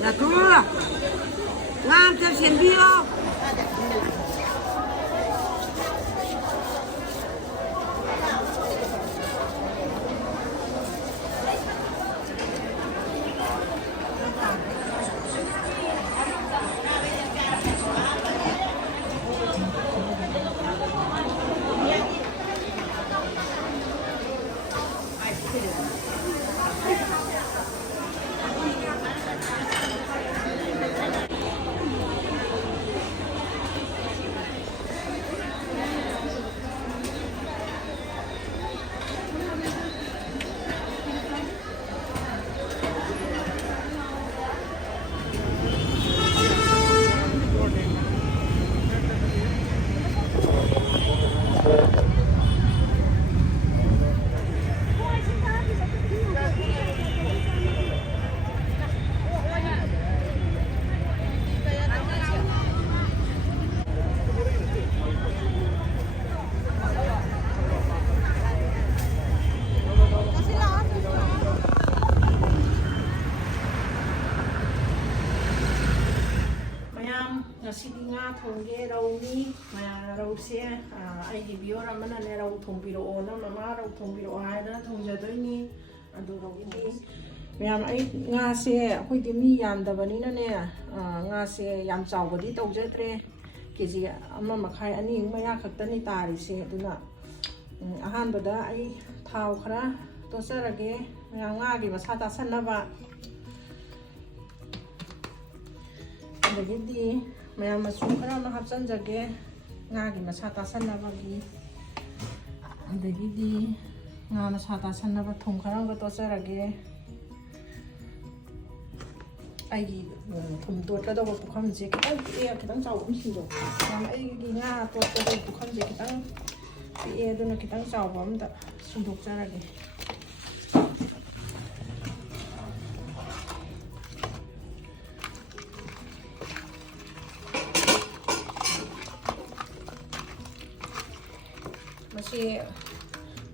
là thua ngang theo chiến đi không ngasi디 nga thongge rau ni rau se ai gi bio ra mana ne rau thongbiro na mama rau thongbiro ha na thongjadoi ni adu rau ni meyam ai nga se khoi ti mi yam da bani na ne nga se yam chaw bodi tawjadre keji amma makhai ani maya khaktani tari se aduna ahan bada ai thau khara to sarage nga gi masa ta sanaba adagidi mayam masuk khara ma hapsan jage nga gi masa ta sanaba gi adagidi nga masa ta sanaba thong khara ga to sarage ai thum to ta do bu kham je kitang e kitang chaw um sin do yam ai gi nga to ta do bu kham je kitang e do na kitang chaw bam da sin dok sarage masih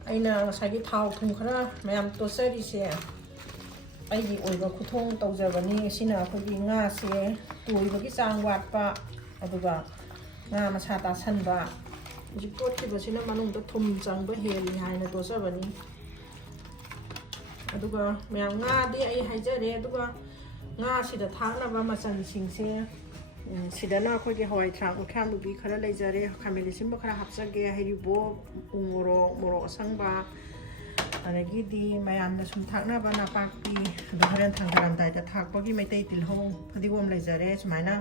aina ngasagi thau thum khara mayam to sari se ai gi oiba khuthong tawjabani sina khogi nga se tuibagi chang watpa aduga nga masa ta sanba ji pot ki basina manung to thum changba heli haina to sabani aduga mayam nga di ai haijare aduga nga sida thangna ba machan singse sidana khogi hawai thang ukham lubi khara leijare khameli simba khara hapsage heribo ungoro moro sangba adagidi mayamna sum thakna ba na pakpi horen thangdaram dai da thakpagi maitai tilhong phadigom leijare sumaina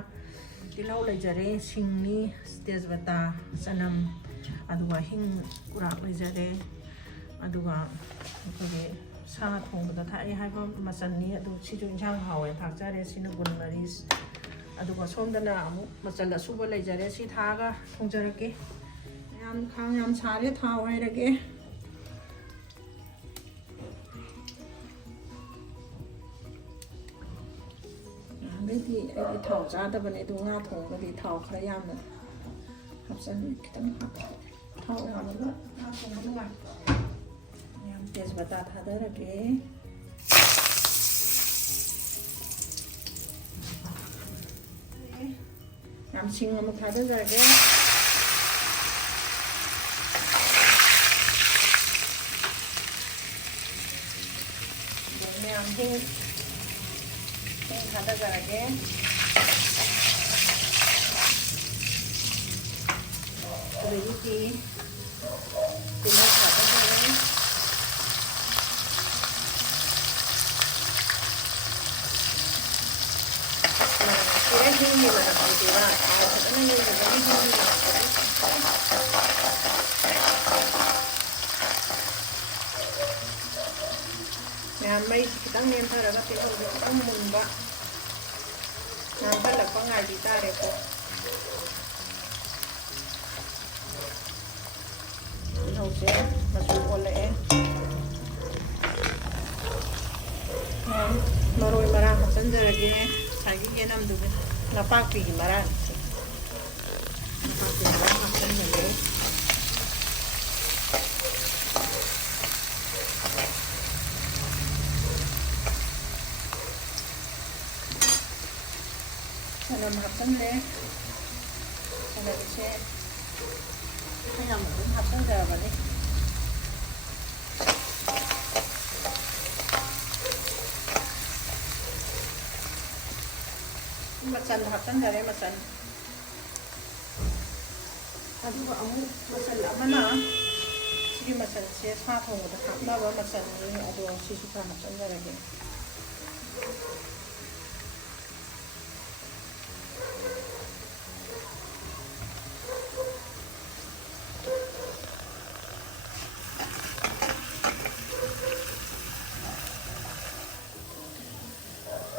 tilhau leijare singni tejbata sanam aduga hing kura leijare aduga khogi sa thongba thai haiba masanni adu siju injang hawe thakjare sinu gunmaris aduga somdana amu machala suba leijare si thaga thongjarake yam khang yam sare thau hairage di ai thau cha da bane du nga thong ba di thau khara yam na hapsan kitang thau ngam ba nga thong ba nga yam tejbata thadarage yam sing amuk thadarage yam hing khada jarage ready ki tila khada jarage kira hindi mana putira khada na ni jadi hindi yan may kitang nem tharaga tila kitang munba nampak lepas ngaji tarik ko. Hose masuk oleh maroy marah hasan jarage sagi genam dube napak pi marah napak pi marah hasan jarage ꯌꯥꯝ ꯍꯥꯞꯆꯤꯟꯂꯦ ꯈꯥꯃꯦꯟꯁꯦ ꯌꯥꯝ ꯑꯗꯨꯝ ꯍꯥꯞꯆꯤꯟꯖꯔꯕꯅꯤ ꯃꯆꯜ ꯍꯥꯞꯆꯤꯟꯖꯔꯦ ꯃꯆꯜ ꯑꯗꯨꯒ ꯑꯃꯨꯛ ꯃꯆꯜ ꯑꯃꯅ ꯁꯤꯒꯤ ꯃꯆꯜꯁꯦ ꯁꯥ ꯊꯣꯡꯕꯗ ꯍꯥꯞꯅꯕ ꯃꯆꯜꯅꯤ ꯑꯗꯣ ꯁꯤꯁꯨ ꯈꯔ ꯍꯥꯞꯆꯤꯟꯖꯔꯒꯦ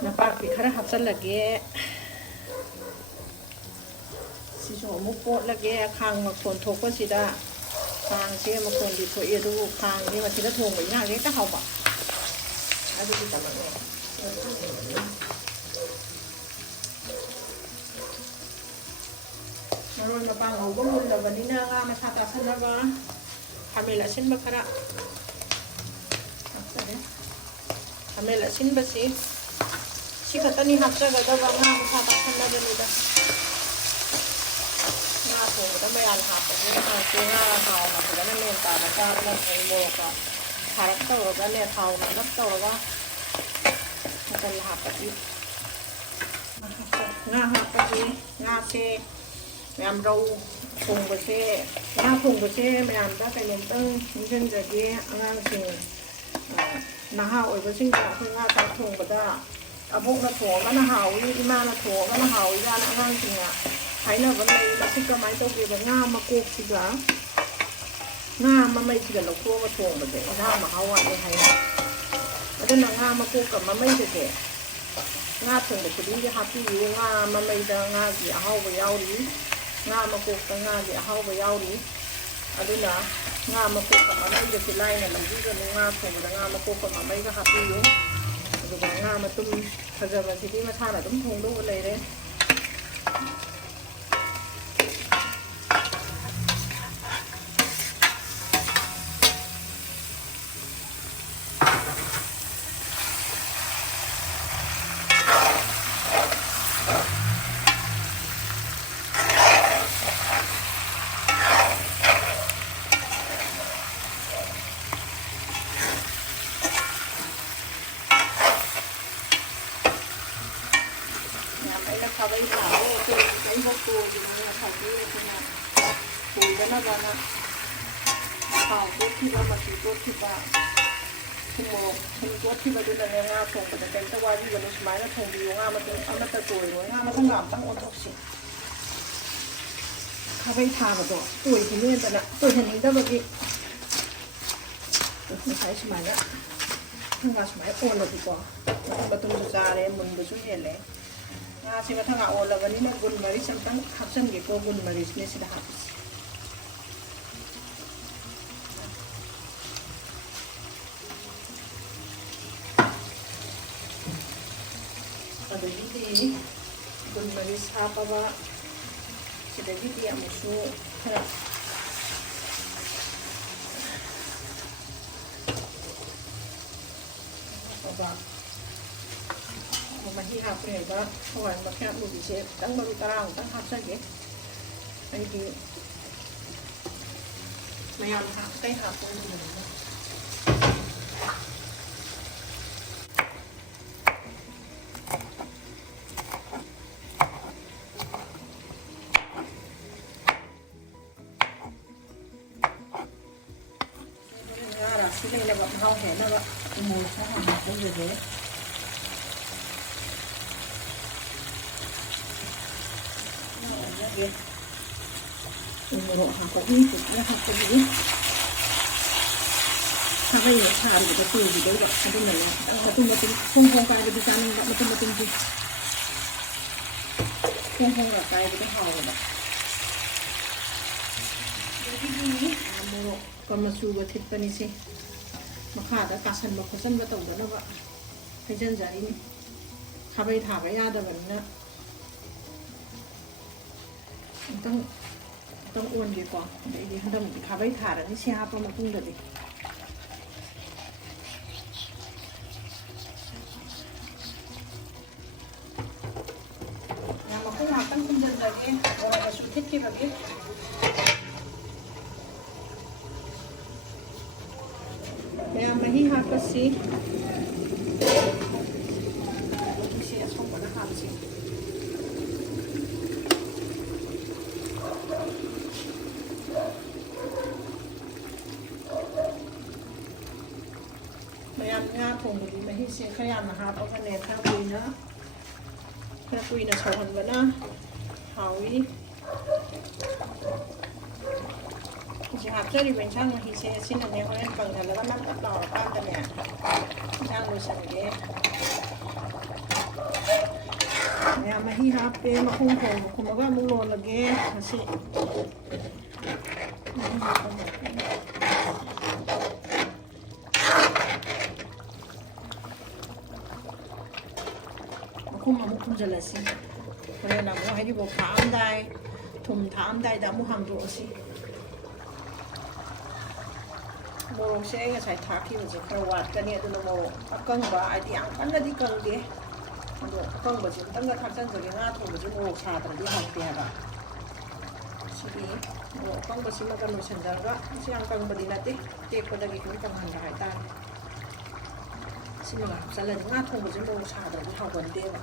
ꯅꯄꯥꯛꯄꯤ ꯈꯔ ꯍꯥꯞꯆꯤꯜꯂꯒꯦ ꯁꯤꯁꯨ ꯑꯃꯨꯛ ꯀꯣꯠꯂꯒꯦ ꯈꯥꯡ ꯃꯈꯣꯟ ꯊꯣꯛꯄꯁꯤꯗ ꯈꯥꯡꯁꯦ ꯃꯈꯣꯟꯗꯤ ꯊꯣꯛꯏ ꯑꯗꯨꯕꯨ ꯈꯥꯡꯁꯦ ꯃꯁꯤꯗ ꯊꯣꯡꯕ ꯏꯟꯁꯥꯡꯁꯦ ꯍꯦꯛꯇ ꯍꯥꯎꯕ ꯑꯗꯨꯒꯤ ꯇꯧꯕꯅꯦ ꯃꯔꯣꯏ ꯃꯄꯥꯡ ꯉꯧꯕ ꯃꯨꯜꯂꯕꯅꯤꯅ ꯉꯥ ꯃꯁꯥ ꯇꯥꯁꯟꯅꯕ ꯈꯥꯃꯦꯟ ꯑꯁꯤꯟꯕ ꯈꯔ ꯍꯥꯞꯆꯔꯦ ꯈꯥꯃꯦꯟ ꯑꯁꯤꯟꯕꯁꯤ ꯁꯤ ꯈꯛꯇꯅꯤ ꯍꯥꯞꯆꯒꯗꯕ ꯉꯥ ꯃꯁꯥ ꯇꯥꯁꯟꯅꯕꯅꯤꯗ ꯉꯥ ꯊꯣꯡꯕꯗ ꯃꯌꯥꯝ ꯍꯥꯞꯄꯁꯦ ꯉꯥ ꯍꯥꯎꯅ ꯐꯖꯅ ꯃꯦꯟ ꯇꯥꯅ ꯆꯥꯕꯅ ꯐꯩ ꯃꯣꯔꯣꯛꯀ ꯊꯥꯔꯛ ꯇꯧꯔꯒꯅꯦ ꯊꯥꯎꯅ ꯅꯞ ꯇꯧꯔꯒ ꯃꯆꯜ ꯍꯥꯞꯄꯗꯤ ꯉꯥ ꯍꯥꯞꯄꯗꯤ ꯉꯥꯁꯦ ꯃꯌꯥꯝ ꯔꯧ ꯊꯣꯡꯕꯁꯦ ꯉꯥ ꯊꯣꯡꯕꯁꯦ ꯃꯌꯥꯝꯗ ꯀꯩꯅꯣꯝꯇꯪ ꯅꯤꯡꯁꯤꯡꯖꯒꯦ ꯑꯉꯥꯡꯁꯤꯡ ꯅꯍꯥ ꯑꯣꯏꯕꯁꯤꯡꯅ ꯑꯩꯈꯣꯏ ꯉꯥ ꯆꯥꯛ ꯊꯣꯡꯕꯗ ꯑꯕꯣꯛꯅ ꯊꯣꯡꯉꯒꯅ ꯍꯥꯎꯏ ꯏꯃꯥꯅ ꯊꯣꯡꯉꯒꯅ ꯍꯥꯎꯏ ꯀꯥꯏꯅ ꯑꯉꯥꯡꯁꯤꯡꯅ ꯍꯥꯏꯅꯕ ꯂꯩ ꯃꯁꯤ ꯀꯃꯥꯏꯅ ꯇꯧꯒꯦꯕ ꯉꯥ ꯃꯀꯣꯛꯁꯤꯒ ꯉꯥ ꯃꯃꯩꯁꯤꯒ ꯂꯧꯊꯣꯛꯑꯒ ꯊꯣꯡꯕꯁꯦ ꯏꯟꯁꯥꯡ ꯃꯍꯥꯎ ꯋꯥꯠꯂꯦ ꯍꯥꯏꯅ ꯑꯗꯨꯅ ꯉꯥ ꯃꯀꯣꯛꯀ ꯃꯃꯩꯒꯁꯦ ꯉꯥ ꯊꯣꯡꯕ ꯈꯨꯗꯤꯡꯒꯤ ꯍꯥꯞꯄꯤꯌꯨ ꯉꯥ ꯃꯃꯩꯗ ꯉꯥꯒꯤ ꯑꯍꯥꯎꯕ ꯌꯥꯎꯔꯤ ꯉꯥ ꯃꯀꯣꯛꯇ ꯉꯥꯒꯤ ꯑꯍꯥꯎꯕ ꯌꯥꯎꯔꯤ ꯑꯗꯨꯅ ꯉꯥ ꯃꯀꯣꯛꯀ ꯃꯃꯩꯒꯁꯦ ꯂꯥꯏꯅ ꯂꯧꯕꯤꯒꯅꯨ ꯉꯥ ꯊꯣꯡꯕꯗ ꯉꯥ ꯃꯀꯣꯛꯀ ꯃꯃꯩꯒ ꯍꯥꯞꯄꯤꯌꯨ ꯑꯗꯨꯒ ꯉꯥ ꯃꯇꯨꯝ ꯐꯖꯕꯁꯤꯗꯤ ꯃꯁꯥꯅ ꯑꯗꯨꯝ ꯊꯣꯡꯗꯧꯕ ꯂꯩꯔꯦ खाबई थाओ तो कई हो तो जिन्होंने खाती है ना फूलना बना खाओ तो ठीक है मछली तो ठीक है तो ठीक है तो नहीं ना तो पता चल तो वाजी बनो स्माइल तो भी होगा मतलब तो है ना मतलब आप तंग और थोड़ी खाबई थाओ तो इतने बना तो नहीं तो बगी तो खाई स्माइल ना स्माइल और लोग को मतलब तो जा रहे मुंडे जो ये ले ꯉꯥꯁꯤ ꯃꯊꯪ ꯑꯣꯜꯂꯕꯅꯤꯅ ꯒꯨꯟ ꯃꯔꯤꯁ ꯑꯝꯇꯪ ꯍꯥꯞꯆꯟꯒꯦꯀꯣ ꯒꯨꯟ ꯃꯔꯤꯁꯅꯦ ꯁꯤꯗ ꯍꯥꯞꯄꯤꯁꯦ ꯑꯗꯒꯤꯗꯤ ꯒꯨꯟ ꯃꯔꯤꯁ ꯍꯥꯞꯄꯕ ꯁꯤꯗꯒꯤꯗꯤ ꯑꯃꯨꯛꯁꯨ ꯈꯔ ꯍꯥꯞꯄꯕ ꯃꯍꯤ ꯍꯥꯞꯄꯦꯕ ꯍꯋꯥꯏ ꯃꯈꯜ ꯑꯃꯨꯕꯤꯁꯦ ꯈꯤꯇꯪ ꯃꯔꯨ 10 ꯃꯨꯛꯇꯪ ꯍꯥꯞꯆꯒꯦ ꯑꯩꯗꯤ ꯃꯌꯥꯝ ꯀꯩ ꯍꯥꯞꯄꯣꯏꯗꯕꯅꯤꯅ ꯉꯥꯔ ꯁꯤ ꯂꯩꯅꯕ ꯃꯍꯥꯎ ꯍꯦꯟꯅꯕ ꯃꯣꯔꯣꯛ ꯈꯔ ꯍꯥꯞꯆꯟꯖꯒꯦ Moro hakoki ya hakoki खाबई सारबदा तोबिदोबा अदुना मतुम फों फों कायबदि चानिंबा मतुम फों फों रा कायबदि हावबा मोरो कमसुगा थिपनिसे मखादा कासनबा खोसनबा तौदनबा हैजन जारिनि खाबई थाबा यादबनिना तंग ओनगेको अदि हदम खाबई थारनि से हापा मतुंगदि ꯍꯥꯞꯄꯁꯤ ꯃꯍꯤꯁꯦ ꯑꯁꯣꯡꯕꯅ ꯍꯥꯞꯁꯤ ꯃꯌꯥꯝ ꯉꯥ ꯊꯣꯡꯕꯗꯤ ꯃꯍꯤꯁꯦ ꯈꯔ ꯌꯥꯝꯅ ꯍꯥꯞꯄꯒꯅꯦ ꯈꯔ ꯀꯨꯏꯅ ꯁꯧꯍꯟꯕꯅ ꯍꯥꯎꯏ ꯁꯤ ꯍꯥꯞꯆꯔꯤꯕ ꯏꯟꯁꯥꯡ ꯃꯍꯤꯁꯦ ꯑꯁꯤꯅꯅꯦ ꯍꯣꯔꯦꯟ ꯀꯪꯍꯜꯂꯒ ꯅꯞ ꯅꯞ ꯂꯥꯎꯔꯀꯥꯟꯗꯅꯦ ꯏꯟꯁꯥꯡ ꯂꯣꯏꯁꯟꯒꯦ ꯃꯌꯥꯝ ꯃꯍꯤ ꯍꯥꯞꯄꯦ ꯃꯈꯨꯝ ꯈꯨꯝꯃꯒ ꯑꯃꯨꯛ ꯂꯣꯜꯂꯒꯦ ꯉꯁꯤ ꯃꯈꯨꯝ ꯑꯃꯨꯛ ꯈꯨꯝꯖꯤꯜꯂꯁꯤ ꯍꯣꯔꯦꯟ ꯑꯃꯨꯛ ꯍꯩꯔꯤꯕꯣꯞ ꯊꯥꯛꯑꯝꯗꯥꯏ ꯊꯨꯝ ꯊꯥꯛꯑꯝꯗꯥꯏꯗ ꯑꯃꯨꯛ ꯍꯥꯡꯗꯣꯛꯑꯁꯤ ꯃꯣꯔꯣꯛꯁꯦ ꯑꯩ ꯉꯁꯥꯏ ꯊꯥꯛꯈꯤꯕꯁꯦ ꯈꯔ ꯋꯥꯠꯀꯅꯤ ꯑꯗꯨꯅ ꯃꯣꯔꯣꯛ ꯑꯀꯪꯕ ꯍꯥꯏꯗꯤ ꯌꯥꯝ ꯀꯟꯅꯗꯤ ꯀꯪꯗꯦ ꯑꯗꯣ ꯑꯀꯪꯕꯁꯦ ꯑꯃꯨꯛꯇꯪꯒ ꯊꯥꯛꯆꯟꯖꯒꯦ ꯉꯥ ꯊꯣꯡꯕꯁꯦ ꯃꯣꯔꯣꯛ ꯁꯥꯗ꯭ꯔꯗꯤ ꯍꯥꯎꯇꯦ ꯍꯥꯏꯕ ꯁꯤꯒꯤ ꯃꯣꯔꯣꯛ ꯑꯀꯪꯕꯁꯤꯃꯒ ꯂꯣꯏꯁꯤꯟꯖꯔꯒ ꯃꯁꯤ ꯌꯥꯝ ꯀꯪꯕꯗꯤ ꯅꯠꯇꯦ ꯇꯦꯛꯄꯗꯒꯤ ꯈꯤꯇꯪ ꯀꯪꯍꯟꯕ ꯍꯥꯏꯇꯥꯔꯦ ꯁꯤꯃꯒ ꯍꯥꯞꯆꯜꯂꯗꯤ ꯉꯥ ꯊꯣꯡꯕꯁꯦ ꯃꯣꯔꯣꯛ ꯁꯥꯗ꯭ꯔꯗꯤ ꯍꯥꯎꯒꯟꯗꯦꯕ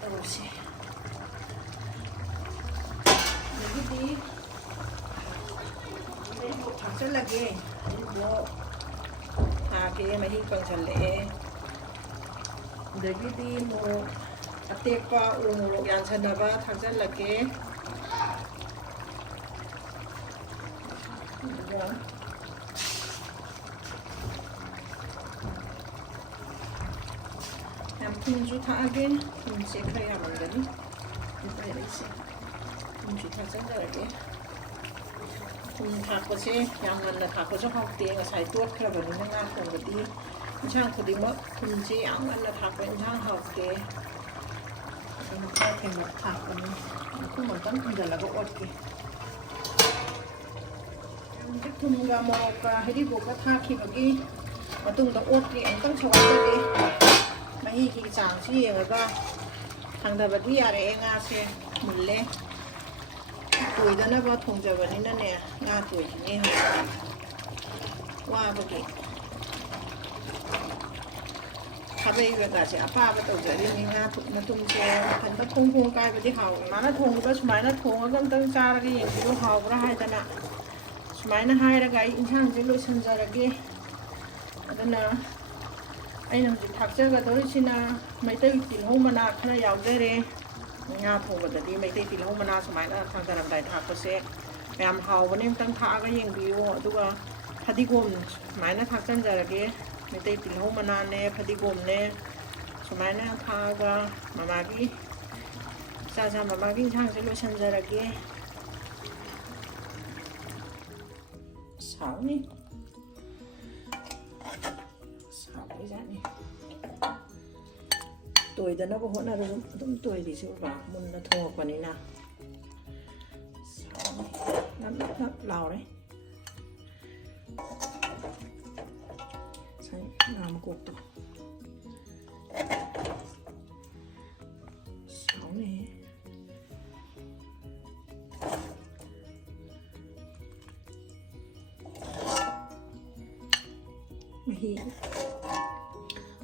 ꯇꯧꯔꯁꯤ ꯑꯗꯒꯤꯗꯤ ꯍꯩꯔꯤꯕꯣꯞ ꯊꯥꯛꯆꯜꯂꯒꯦ ꯍꯩꯔꯤꯕꯣꯞ ꯊꯥꯛꯀꯦ ꯃꯍꯤ ꯀꯪꯁꯜꯂꯛꯑꯦ ꯑꯗꯒꯤꯗꯤ ꯃꯣꯔꯣꯛ ꯑꯇꯦꯛꯄ ꯎ ꯃꯣꯔꯣꯛ ꯌꯥꯟꯁꯟꯅꯕ ꯊꯥꯛꯆꯜꯂꯒꯦ ꯑꯗꯨꯒ ꯌꯥꯝ ꯊꯨꯝꯁꯨ ꯊꯥꯛꯑꯒꯦ ꯊꯨꯝꯁꯦ ꯈꯔ ꯌꯥꯝꯃꯟꯒꯅꯤ ꯂꯩꯔꯛꯏꯁꯦ ꯊꯨꯝꯁꯨ ꯊꯥꯛꯆꯟꯖꯔꯒꯦ ꯊꯨꯝ ꯊꯥꯛꯄꯁꯦ ꯌꯥꯝ ꯉꯟꯅ ꯊꯥꯛꯄꯁꯨ ꯍꯥꯎꯇꯦ ꯉꯁꯥꯏ ꯇꯣꯠꯈ꯭ꯔꯕꯅꯤꯅ ꯉꯥ ꯊꯣꯡꯕꯗꯤ ꯏꯟꯁꯥꯡ ꯈꯨꯗꯤꯡꯃꯛ ꯊꯨꯝꯁꯦ ꯌꯥꯝ ꯉꯟꯅ ꯊꯥꯛꯄ ꯏꯟꯁꯥꯡ ꯍꯥꯎꯇꯦ ꯑꯗꯨꯅ ꯈꯔ ꯊꯦꯡꯅ ꯊꯥꯛꯄꯅꯤ ꯃꯈꯨꯝ ꯑꯃꯇꯪ ꯈꯨꯝꯖꯤꯜꯂꯒ ꯑꯣꯠꯀꯦ ꯍꯧꯖꯤꯛ ꯊꯨꯝꯒ ꯃꯣꯔꯣꯛꯀ ꯍꯩꯔꯤꯕꯣꯞꯀ ꯊꯥꯛꯈꯤꯕꯒꯤ ꯃꯇꯨꯡꯗ ꯑꯣꯠꯀꯦ ꯑꯃꯨꯛꯇꯪ ꯁꯧꯍꯜꯂꯒꯦ ꯃꯍꯤꯒꯤ ꯆꯥꯡꯁꯤ ꯌꯦꯡꯉꯒ ꯊꯥꯡꯊꯕꯗꯤ ꯌꯥꯔꯛꯑꯦ ꯉꯥꯁꯦ ꯃꯨꯜꯂꯦ ꯇꯣꯏꯗꯅꯕ ꯊꯣꯡꯖꯕꯅꯤꯅꯅꯦ ꯉꯥ ꯇꯣꯏꯈꯤꯅꯤ ꯍꯧꯖꯤꯛ ꯋꯥꯕꯒꯤ ꯈꯥꯕꯩꯒꯁꯦ ꯑꯄꯥꯕ ꯇꯧꯖꯔꯤꯅꯤ ꯉꯥ ꯃꯇꯨꯝꯁꯦ ꯃꯊꯟꯇ ꯐꯣꯡ ꯐꯣꯡ ꯀꯥꯏꯕꯗꯤ ꯍꯥꯎꯏ ꯃꯥꯅ ꯊꯣꯡꯕꯗ ꯁꯨꯃꯥꯏꯅ ꯊꯣꯡꯉꯒ ꯑꯝꯇꯪ ꯆꯥꯔꯒ ꯌꯦꯡꯕꯤꯌꯨ ꯍꯥꯎꯕ꯭ꯔꯥ ꯍꯥꯏꯗꯅ ꯁꯨꯃꯥꯏꯅ ꯍꯥꯏꯔꯒ ꯑꯩ ꯏꯟꯁꯥꯡꯁꯦ ꯂꯣꯏꯁꯤꯟꯖꯔꯒꯦ ꯑꯗꯨꯅ ꯑꯩꯅ ꯍꯧꯖꯤꯛ ꯊꯥꯛꯆꯒꯗꯧꯔꯤꯁꯤꯅ ꯃꯩꯇꯩ ꯇꯤꯜꯍꯧ ꯃꯅꯥ ꯈꯔ ꯌꯥꯎꯖꯔꯦ ꯉꯥ ꯊꯣꯡꯕꯗꯗꯤ ꯃꯩꯇꯩ ꯇꯤꯜꯍꯧ ꯃꯅꯥ ꯁꯨꯃꯥꯏꯅ ꯊꯥꯡꯊꯔꯝꯗꯥꯏ ꯊꯥꯛꯄꯁꯦ ꯌꯥꯝ ꯍꯥꯎꯕꯅꯦ ꯑꯝꯇꯪ ꯊꯥꯛꯑꯒ ꯌꯦꯡꯕꯤꯌꯨ ꯑꯗꯨꯒ ꯐꯗꯤꯒꯣꯝ ꯁꯨꯃꯥꯏꯅ ꯊꯥꯛꯆꯟꯖꯔꯒꯦ ꯃꯩꯇꯩ ꯇꯤꯜꯍꯧ ꯃꯅꯥꯅꯦ ꯐꯗꯤꯒꯣꯝꯅꯦ ꯁꯨꯃꯥꯏꯅ ꯊꯥꯛꯑꯒ ꯃꯃꯥꯒꯤ ꯃꯃꯥꯒꯤ ꯏꯟꯁꯥꯡꯁꯦ ꯂꯣꯏꯁꯤꯟꯖꯔꯒꯦ ꯁꯥꯎꯅꯤ ꯁꯥꯎꯕꯖꯥꯠꯅꯤ ꯇꯣꯏꯗꯅꯕ ꯍꯣꯠꯅꯔꯒ ꯑꯗꯨꯝ ꯇꯣꯏꯔꯤꯁꯤ ꯎꯕ ꯃꯨꯟꯅ ꯊꯣꯡꯉꯛꯄꯅꯤꯅ ꯁꯥꯎꯅꯤ ꯅꯞ ꯅꯞ ꯅꯞ ꯂꯥꯎꯔꯦ ꯉꯥ ꯃꯀꯣꯛꯇꯣ ꯁꯥꯎꯅꯤ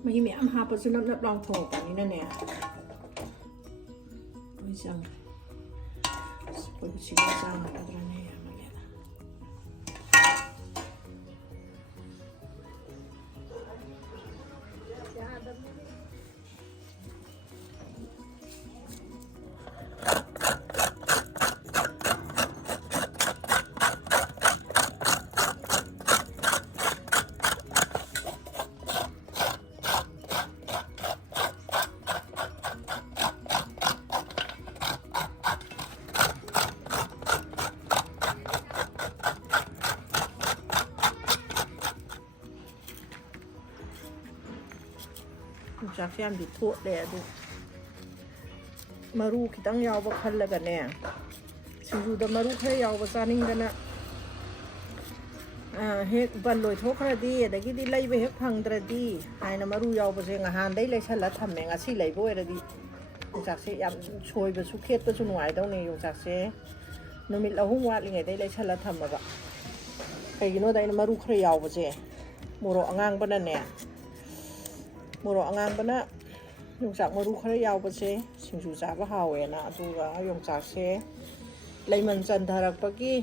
ꯃꯍꯤ ꯃꯌꯥꯝ ꯍꯥꯞꯄꯁꯨ ꯅꯞ ꯅꯞ ꯂꯥꯎ ꯊꯣꯡꯉꯛꯄꯅꯤꯅꯅꯦ ꯂꯣꯏ ꯆꯪꯉꯦ ꯑꯩꯈꯣꯏ ꯆꯥꯡꯒꯗ꯭ꯔꯥꯅꯦ ꯌꯥꯝꯃꯜꯂꯦꯗ ꯌꯣꯡꯆꯥꯛꯁꯦ ꯌꯥꯝꯗꯤ ꯊꯣꯠꯂꯦ ꯑꯗꯨ ꯃꯔꯨ ꯈꯤꯇꯪ ꯌꯥꯎꯕ ꯈꯜꯂꯒꯅꯦ ꯁꯤꯡꯖꯨꯗ ꯃꯔꯨ ꯈꯔ ꯌꯥꯎꯕ ꯆꯥꯅꯤꯡꯗꯅ ꯍꯦꯛ ꯕꯟ ꯂꯣꯏꯊꯣꯛꯈ꯭ꯔꯗꯤ ꯑꯗꯒꯤꯗꯤ ꯂꯩꯕ ꯍꯦꯛ ꯐꯪꯗ꯭ꯔꯗꯤ ꯍꯥꯏꯅ ꯃꯔꯨ ꯌꯥꯎꯕꯁꯦ ꯅꯍꯥꯟꯗꯩ ꯂꯩꯁꯜꯂ ꯊꯝꯃꯦ ꯉꯁꯤ ꯂꯩꯕ ꯑꯣꯏꯔꯗꯤ ꯌꯣꯡꯆꯥꯛꯁꯦ ꯌꯥꯝ ꯁꯣꯏꯕꯁꯨ ꯈꯦꯠꯄꯁꯨ ꯅꯨꯡꯉꯥꯏꯗꯧꯅꯤ ꯌꯣꯡꯆꯥꯛꯁꯦ ꯅꯨꯃꯤꯠ 3 ꯋꯥꯠꯂꯤꯉꯩꯗꯩ ꯂꯩꯁꯜꯂ ꯊꯝꯃꯕ ꯀꯩꯒꯤꯅꯣꯗ ꯑꯩꯅ ꯃꯔꯨ ꯈꯔ ꯌꯥꯎꯕꯁꯦ โมโรอ่างบนั่นเนี่ยโมโรอ่างบนะยงจากมารู้เขาได้ยาวปะเช่สิงจูจ่าก็หาวเนะดูว่ายงจากเช่เลยมันจันทารักปะกี้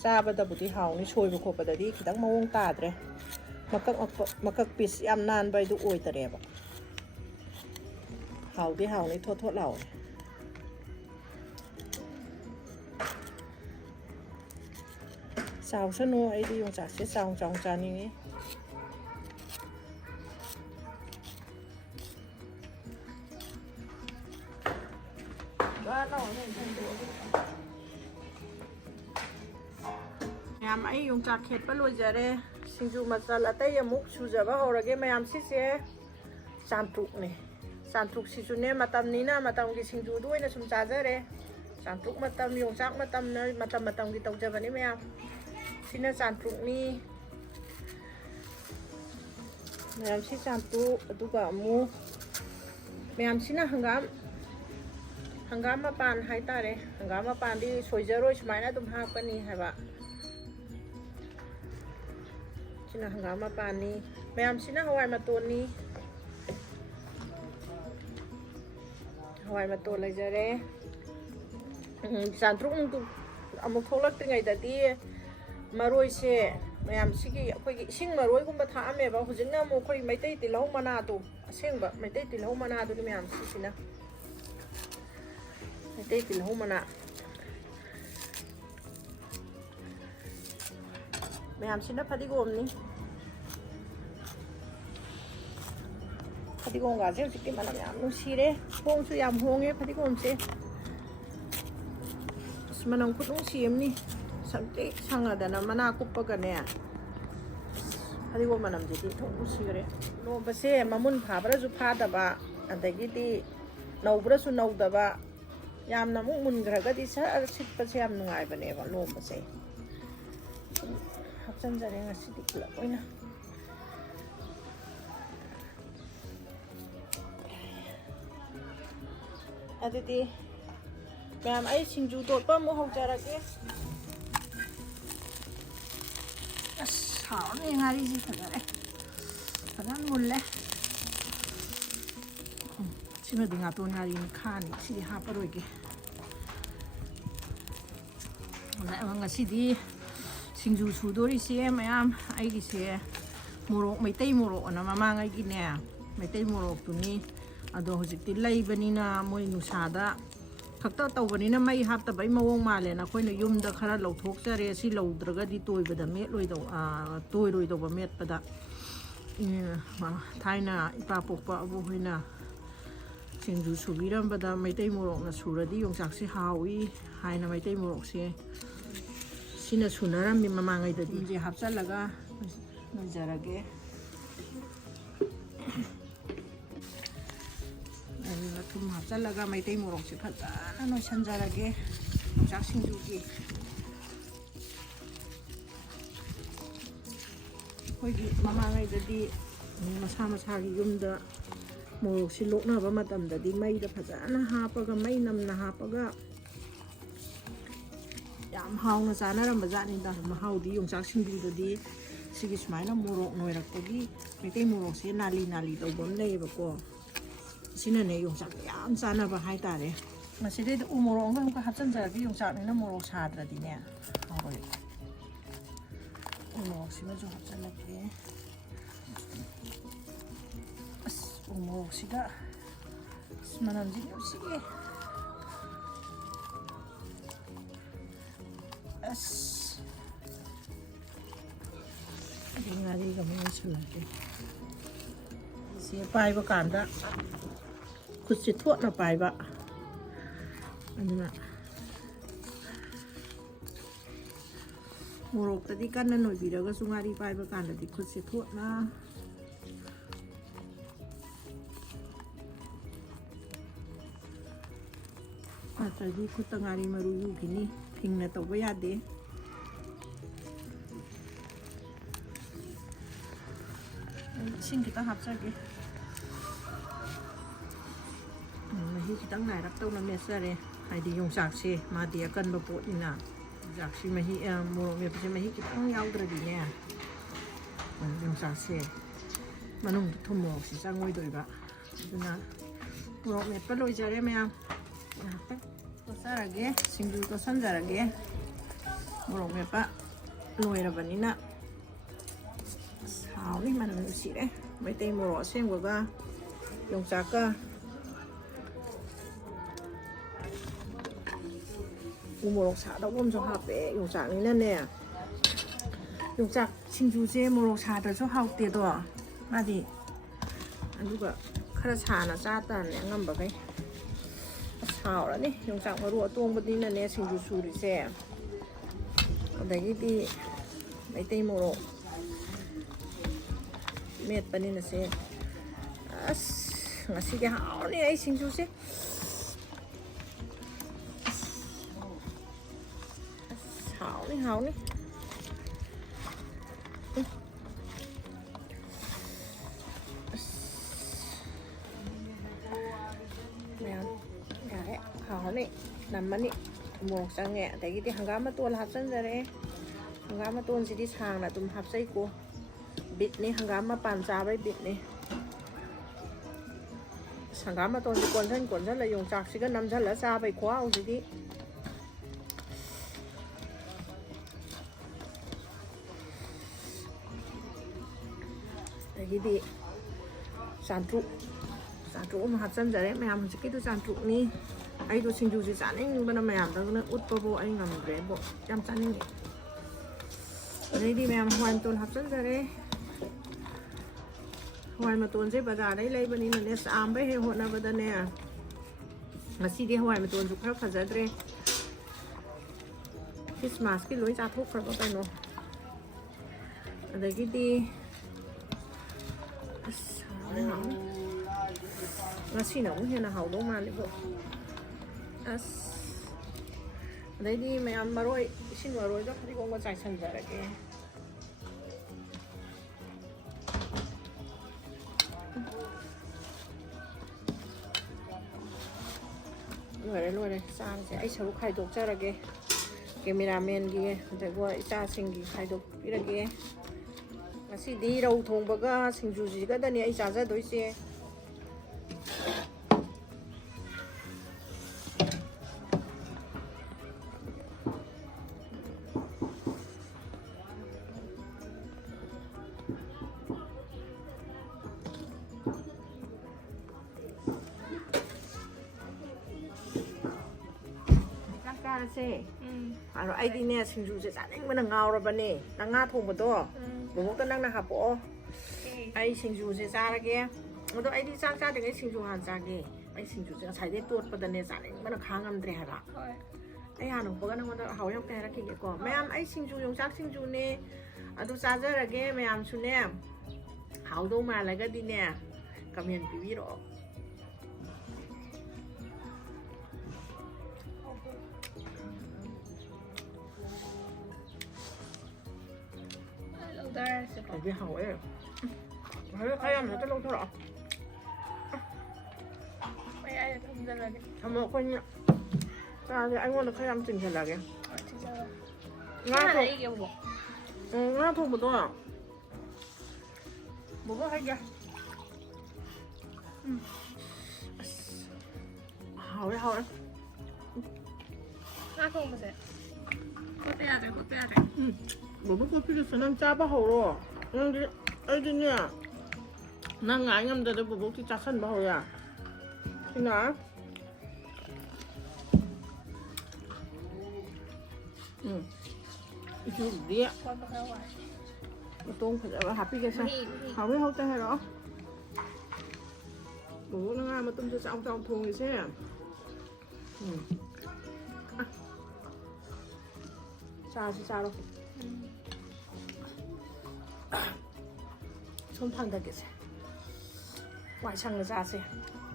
ซาบะตะบุติหาวนี่ช่วยบุคคลปะตะดีคิดตั้งมาวงตาดเลยมันก็ปิดยำนานไปดูอวยตะเรียบหาวที่หาวนี่โทษเหล่าสาวชนูไอ้ดียงจากเช่สาวจองจานี้ยามไอ้ยงจากเข็ดปะลุยจะเร่สิงจูมาซาลาเตยมุกชูจะว่าเอาละเกมยามซิเซ่สามทุกเนี่ยสามทุกสิจุเนี่ยมาตำนี้นะมาตำกิสิงจูด้วยนะสมจ่าจะเร่สามทุกมาตำยงจากมาตำเนยมาตำกิตงจะวันนี้ไหมยามสินะสามทุกนี่ยามสิสามทุกตุกะมูยามสินะhangam ma pan hai ta re hangam ma pan di soijaroi smai na tum ha pa ni hai ba china hangam ma pan ni mayam sina hawai ma ton ni hawai ma ton lai jare san trung tu amuk tholak tingai da di maroi se mayam sigi akhoi gi sing maroi gum ba tha ame ba hujingna mo khoi maitai ti lau mana tu aseng ba maitai ti lau mana tu ni mayam sina đây thì lâu mà nè mẹ làm xin nó phải đi gồm đi phải đi gồm cả riêng cái mà làm nó xì đấy hông suy làm hông ấy phải đi gồm xí mà nông cút nó xì em đi sang là đàn mà na cúp cái này phải đi gồm mà làm gì thì không có xì đấy nó bớt xí mà muốn phá bớt giúp phá đập à anh thấy cái đi nấu bớt xuống nấu đập àยามน้ำมุนกระก็ดิฉันชิดประเชียมหน่วยแบบนี้ว่าโลมประเสริฐฮับจันจะเรียนสิติกลับไว้นะอาทิตย์แม่ไอ้ชิงจูโดดป้ามูหกจาระเกะสาวนี่งานที่สิขนาดเลยขนาดมุนเลยชิมะดึงอาตัวนารีนข้านี่สิหาปะรวยกี่แล้วมันก็สิดีสิงจูชูดอริเสียไหมอ่ะไอ้กี่เสียโมโรไม่เต้โมโรนะมาไงกินเนี่ยไม่เต้โมโรตัวนี้อะดูจิตติไล่บันนี้นะมวยนุชาดะขักเต้าตัวบันนี้นะไม่ฮับแต่ใบมะวงมาเลยนะค่อยนยุ่มเด็กขนาดเราทุกเสียเรสิเราดรกดีตัวไปแต่เม็ดลอยตัวตัวลอยตัวเม็ดไปแต่มาไทยนะอีปาปกปะบุหรี่นะสิงจูสูบีรัมบดาไม่ได้โมโรนะสูระดียงจากสิฮาวีไฮนะไม่ได้โมโรเสียสินะสูนารัมมีมาไงแต่ดีเจฮับซัลละก็ไม่จาระเกะอันนี้ก็ทุ่มฮับซัลละก็ไม่ได้โมโรสิพัฒนาโนชันจาระเกะจากสิงจูกีเฮ้ยมาไงแต่ดีมาชากิยุมเดาโมโรสิลุกนะว่ามาทำแต่ดีไม่ได้พัฒนาฮาปะก็ไม่นำนะฮาปะก็ยามเฮานะจ๊ะน่ารำบากจังนี่ดามาเฮาดียงจากสิงดูแต่ดีสิกิสมัยนะโมโรหน่วยรักแต่ดีไม่ได้โมโรเสียนาลีตัวบนเลยแบบก็สินั่นเนี่ยยงจากยามจ๊ะน่าบ้าให้ตาเลยมาสิได้อุโมโรก็มันก็ฮับจันจากที่ยงจากนี่นะโมโรชาแต่ดีเนี่ยเอาไปอุโมโรสิมาจะฮับจันละเกะอุโมโรสิกะมันนั่นจิ๋วสิดีงานดีกับมันสุดเลยเสียไปประการละขุดสิทั่วเราไปบะอันนี้นะโมโรกแต่ที่กันนั่นหน่อยบีเดียวก็สุงาดีไปประการแต่ที่ขุดสิทั่วนะแต่ที่ขุดตั้งงานมารู้อยู่ที่นี่พิงนะตัวไม่ยากดีxin kita hấp lagi mahi kita ngai rak tau na mesa re hai di yong sak si ma dia kan ba pot ina sak si mahi mo me pese mahi kita ang yaw dra di ne 용자세 만원 토모 짱오이도이가 누나 뭐 몇발로 이자려면 또 쌀하게 싱글도 선잘하게 뭐로 몇발 놓이라버니나 사오리만 넣으시래 mấy 뭐로 생거가 용자가 우모록 사다 엄청 하배 용자는 네 용자 싱주제 모록 사다서 하우때도 마디 누가 khá xà là ra tàn nè ngâm vào cái xào đó đi dùng chạm vào rùa tuông một tí là nè xin dù xù đi xe đấy cái đi mấy tay mồ mệt bên đây là xe ngã xí cái hảo này ấy xin dù xe hảo này 네, 남만이 목상에 대기디 한가마 또 합선자래 한가마 또 지디 상나 좀 합서 있고 빛네 한가마 반자베 빛네 한가마 또 권선 là dùng chạc xí cái năm thân là xa bay quá ông gì 대기디 산주 mà 합선자래 mẹ làm cái tôi 산주 ni 아이도 친구지 짜는 거는 매암 다그는 옷 보고 아이 가면 그래 뭐짬 짜는 게 lấy 매암 hoàn toàn hấp dẫn ra đấy hoàn mà tuần sẽ bà đấy lấy bên này nó ám với hệ hồn nào bên này mà xí đi hoàn mà tuần chụp khắp phật đấy Christmas cái lối ra thuốc rồi có tay nó ở đây cái đi nó xí nóng như là hậu đúng mà đấy bộ đấy đi mày ăn mà rồi xin vào rồi đó đi con có chạy sân ra cái luôn đấy sang sẽ ấy xấu khai độc ra là cái cameraman kia để qua cha sinh gì khai độc biết là cái mà xí đi đâu thùng bơ ga sinh chú gì cái đó này ấy cha ra đối xe xe rồi ai đi nè xin dù sẽ chán anh mới là ngào rồi bạn nè đang ngã thùng một tô bố bố tân đang là hạp bộ ai xin dù sẽ ra ra kia một tô ai đi sang ra thì cái xin dù hàn ra kia ai xin dù sẽ xài đến tuột và tân nè chán anh mới là kháng ngâm trẻ hả ai hàn không có cái nào mà hậu nhau cái là kia có mẹ em ai xin dù dùng chắc xin dù nè tôi ra ra là kia mẹ em xuống nè hậu đâu mà lại cái đi nè cầm hiền quý rồi ở phía hậu ấy thấy em nó lâu thôi đó mấy ai thông ra là thầm một con nhá ra thì anh muốn được thấy em chỉnh trở lại kìa ngã thuộc một tôi à một cái hay kìa hậu đấy ngã không mà sẽ có 빼야 돼 뭐 먹고 필요했어 난 짜바호로 어디 냐 난 아니면도 뭐 먹기 짜선 바호야 신나 이거 뭐야 con bao rồi 똥 phải 합의겠어 không biết hậu tay hay đó bố nó nga mà tôm cho trong thùng thì sẽ sao đâu 손 판다겠어. 와이상을 사세.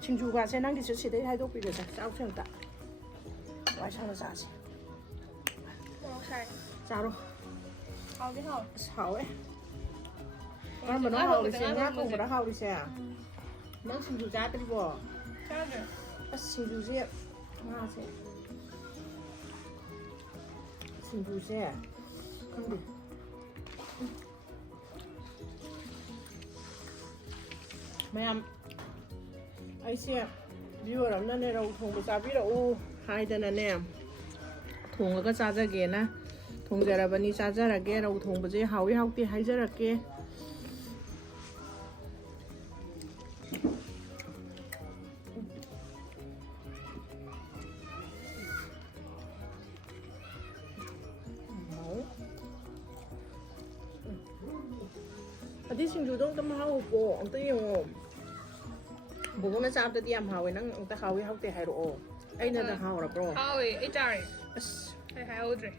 친구가 세난 게 좋지. 내 해도 비교자. 싸우셨다. 와이상을 사세. 자로. hao cái hao sáu ấy. Con mà nó hao thì sẽ ngáp không mà nó hao thì sẽ. Nó xin chú giá tới bò. sao rồi Xin chú sẽ. Nga sẽ. Xin chú sẽ. Không được. ꯃꯌꯥꯝ ꯑꯩꯁꯦ ꯚꯤꯌꯨꯋꯔ ꯑꯃꯅꯅꯦ ꯔꯧ ꯊꯣꯡꯕ ꯆꯥꯕꯤꯔꯛꯎ ꯍꯥꯏꯗꯅꯅꯦ ꯊꯣꯡꯉꯒ ꯆꯥꯖꯒꯦꯅ ꯊꯣꯡꯖꯔꯕꯅꯤ ꯆꯥꯖꯔꯒꯦ ꯔꯧ ꯊꯣꯡꯕꯁꯦ ꯍꯥꯎꯏ ꯍꯥꯎꯇꯦ ꯍꯥꯏꯖꯔꯛꯀꯦ ꯑꯗꯨ ꯁꯤꯡꯖꯨꯗꯣ ꯑꯝꯇ ꯃꯍꯥꯎꯀꯣ ꯑꯝꯇ ꯌꯦꯡꯉꯣ ꯕꯣꯕꯣꯛꯅ ꯆꯥꯕꯗꯗꯤ ꯌꯥꯝ ꯍꯥꯎꯋꯦ ꯅꯪ ꯑꯝꯇ ꯍꯥꯎꯋꯤ ꯍꯥꯎꯇꯦ ꯍꯥꯏꯔꯛꯑꯣ ꯑꯩꯅꯗ ꯍꯥꯎꯔꯕ꯭ꯔꯣ ꯍꯥꯎꯋꯦ ꯑꯩ ꯆꯥꯔꯦ ꯑꯁ ꯑꯩ ꯍꯥꯏꯍꯧꯗ꯭ꯔꯦ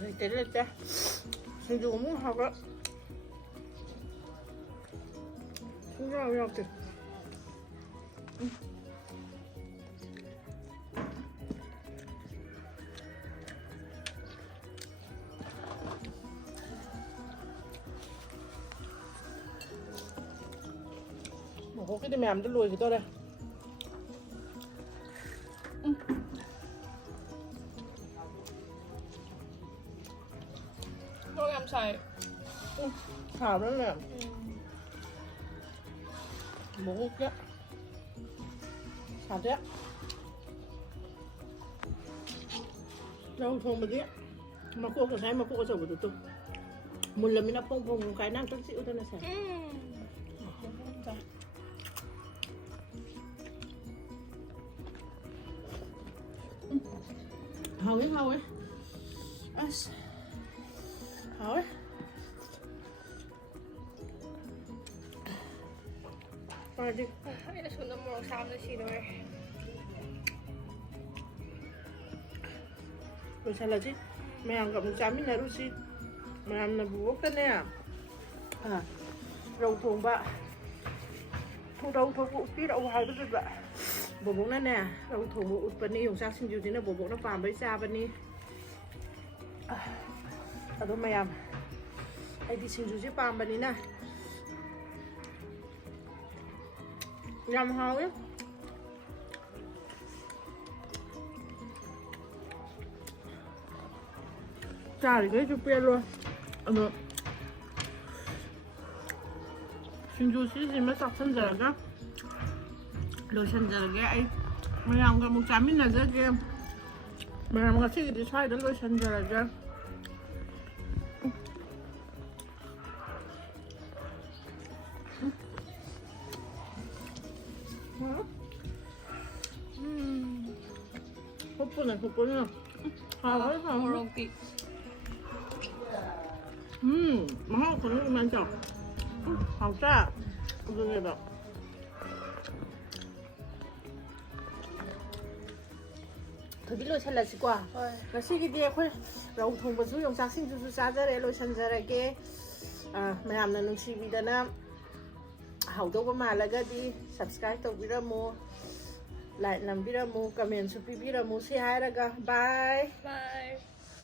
ꯂꯩꯇꯦ ꯂꯩꯇꯦ ꯁꯤꯡꯖꯨ ꯑꯃꯨꯛ ꯍꯥꯎꯕ ꯁꯨꯡꯌꯥꯎ ꯌꯥꯎꯗꯦ ꯕꯣꯕꯣꯛꯀꯤꯗꯤ ꯃꯌꯥꯝꯗꯣ ꯂꯣꯏꯒꯗꯧꯔꯦ ꯃꯣꯔꯣꯛ ꯌꯥꯝ ꯁꯥꯏ ꯁꯥꯕ꯭ꯔꯅꯦ ꯕꯣꯕꯣꯛꯀꯤ ꯁꯥꯗꯦ ꯔꯧ ꯊꯣꯡꯕꯗꯤ ꯃꯀꯣꯛ ꯉꯁꯥꯏ ꯃꯀꯣꯛ ꯑꯆꯧꯕꯗꯨ ꯇꯨ ꯃꯨꯜꯂꯃꯤꯅ ꯐꯣꯡ ꯐꯣꯡ ꯀꯥꯏꯅ ꯑꯝꯇꯪ ꯆꯤꯛꯎꯗꯅ ꯁꯦ hào ấy hào ấy rồi đi ꯑꯩꯅ ꯁꯣꯝꯗ ꯃꯣꯔꯣꯛ ꯁꯥꯕꯗ ꯁꯤꯗꯧꯔꯦ ꯂꯣꯏꯁꯜꯂꯁꯤ ꯃꯌꯥꯝꯒ ꯑꯃꯨꯛ ꯆꯥꯃꯤꯟꯅꯔꯨꯁꯤ ꯃꯌꯥꯝꯅ ꯕꯨꯕꯣꯛꯇꯅꯦ ꯔꯧ ꯊꯣꯡꯕ ꯎꯠꯄꯤꯔꯛꯎ ꯍꯥꯏꯕꯗꯨꯗ ꯕꯣꯕꯣꯛꯅꯅꯦ ꯔꯧ ꯊꯣꯡꯕ ꯎꯠꯄꯅꯤ ꯌꯣꯡꯆꯥꯛ ꯁꯤꯡꯖꯨꯁꯤꯅ ꯕꯣꯕꯣꯛꯅ ꯄꯥꯝꯕꯩ ꯆꯥꯕꯅꯤ ꯑꯗꯣ ꯃꯌꯥꯝ ꯑꯩꯗꯤ ꯁꯤꯡꯖꯨꯁꯦ ꯄꯥꯝꯕꯅꯤꯅ ꯌꯥꯝ ꯍꯥꯎꯋꯦ ꯆꯥꯔꯤꯈꯩꯁꯨ ꯄꯦꯜꯂꯣꯏ ꯑꯗꯣ ꯁꯤꯡꯖꯨꯁꯤꯃ ꯆꯥꯁꯟꯖꯔꯒ ꯂꯣꯏꯁꯟꯖꯔꯒꯦ ꯑꯩ ꯃꯌꯥꯝꯒ ꯑꯃꯨꯛ ꯆꯥꯃꯤꯟꯅꯖꯒꯦ ꯃꯌꯥꯝ ꯉꯁꯤꯒꯤꯗꯤ ꯁ꯭ꯋꯥꯏꯗ ꯂꯣꯏꯁꯟꯖꯔꯒꯦ 헛분해 ꯃꯣꯔꯣꯛꯇꯤ mahal kuning mantap hausa ꯑꯗꯨꯅꯦꯕ ꯊꯕꯤ ꯂꯣꯏꯁꯜꯂꯁꯤꯀꯣ ꯉꯁꯤꯒꯤꯗꯤ ꯑꯩꯈꯣꯏ ꯔꯧ ꯊꯣꯡꯕꯁꯨ ꯌꯣꯡꯆꯥꯛ ꯁꯤꯡꯖꯨꯁꯨ ꯆꯥꯖꯔꯦ ꯂꯣꯏꯁꯟꯖꯔꯒꯦ ꯃꯌꯥꯝꯅ ꯅꯨꯡꯁꯤꯕꯤꯗꯅ ꯍꯥꯎꯗꯧꯕ ꯃꯥꯜꯂꯒꯗꯤ ꯁꯕꯁꯀ꯭ꯔꯥꯏꯕ ꯇꯧꯕꯤꯔꯝꯃꯨ ꯂꯥꯏꯛ ꯅꯝꯕꯤꯔꯝꯃꯨ ꯀꯃꯦꯟꯁꯨ ꯄꯤꯕꯤꯔꯝꯃꯨ ꯁꯤ ꯍꯥꯏꯔꯒ ꯕꯥꯏ ꯕꯥꯏ